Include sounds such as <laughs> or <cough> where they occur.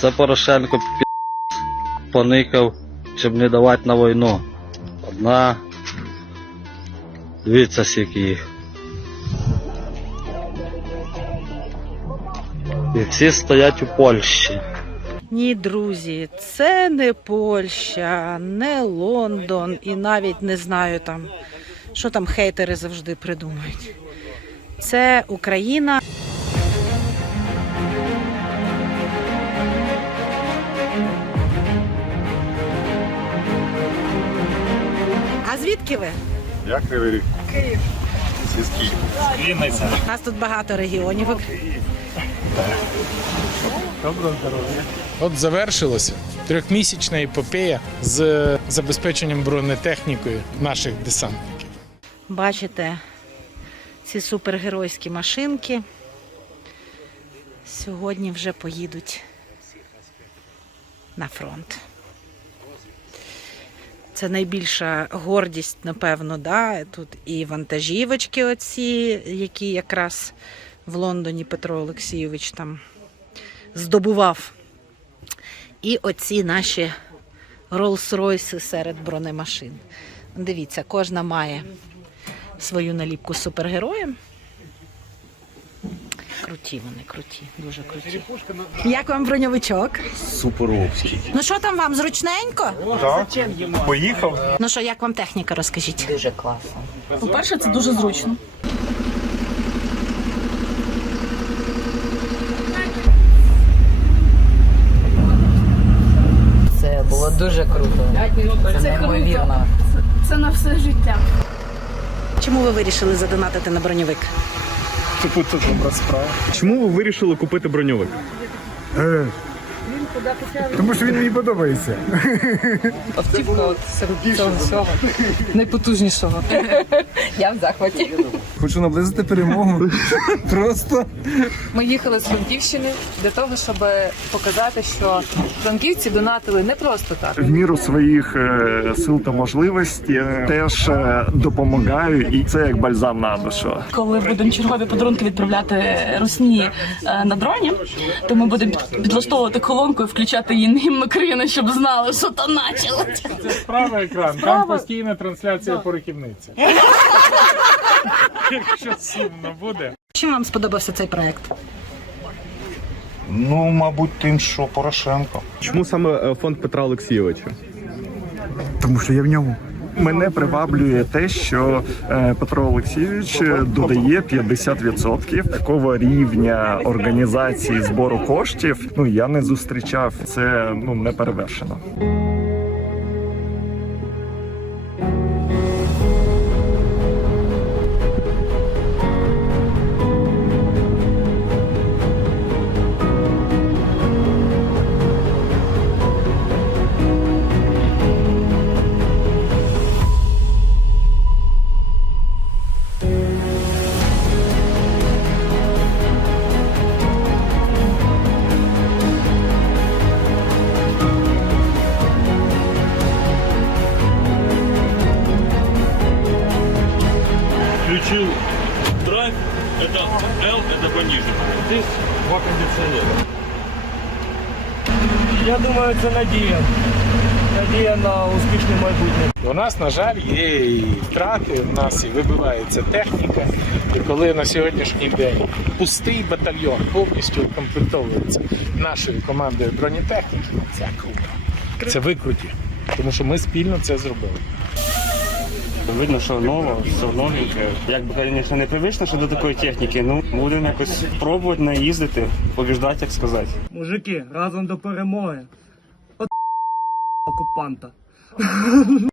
Це Порошенко пі... поникав, щоб не давати на війну. Одна. Дивіться, скільки їх. І всі стоять у Польщі. Ні, друзі, це не Польща, не Лондон і навіть не знаю там, що там хейтери завжди придумають. Це Україна. Звідки ви? Я кривий ріг. Київ. Сільський. Вінниця. У нас тут багато регіонів. От завершилося трьохмісячна епопея з забезпеченням бронетехнікою наших десантників. Бачите ці супергеройські машинки. Сьогодні вже поїдуть на фронт. Це найбільша гордість, напевно, да? тут і вантажівочки оці, які якраз в Лондоні Петро Олексійович там здобував. І оці наші Роллс-Ройси серед бронемашин. Дивіться, кожна має свою наліпку з. Круті вони, круті, дуже круті. Як вам броньовичок? Суперовський. Ну що там вам зручненько? Так. Поїхав. Ну що, як вам техніка, розкажіть? Дуже класно. По-перше, це дуже зручно. Це було дуже круто. Це неймовірно. Це на все життя. Чому ви вирішили задонатити на броньовик? Чому ви вирішили купити броньовик? Тому що він мені подобається. Автівка от серед цього всього. Найпотужнішого. Я в захваті. Хочу наблизити перемогу. Просто Ми їхали з Франківщини для того, щоб показати, що франківці донатили не просто так. В міру своїх е, сил та можливостей е, теж е, допомагаю, і це як бальзам на душу. Коли будемо чергові подарунки відправляти русні е, на дроні, то ми будемо підлаштовувати колонку включати її на гімн України, щоб знали, що то начало. Це справа екран, там постійна трансляція порохівниці. Якщо сумно буде. Чим вам сподобався цей проект? Ну, мабуть, тим, що Порошенко. Чому саме е, фонд Петра Олексійовича? тому що я в ньому. Мене приваблює те, що е, Петро Олексійович додає 50% такого рівня організації збору коштів. Ну я не зустрічав це ну не перевершено. Драйв, это L, это пониже. Здесь два кондиционера. Я думаю, це надія. Надія на успішне майбутнє. У нас, на жаль, є і втрати, у нас і вибивається техніка. І коли на сьогоднішній день пустий батальйон повністю укомплектовується нашою командою бронетехніки, це круто. Це викруті. Тому що ми спільно це зробили. Видно, що ново, все новеньке. Як би, звісно, не привично що до такої техніки, ну будемо якось пробувати наїздити, побіждати, як сказати. Мужики, разом до перемоги. От <laughs> окупанта.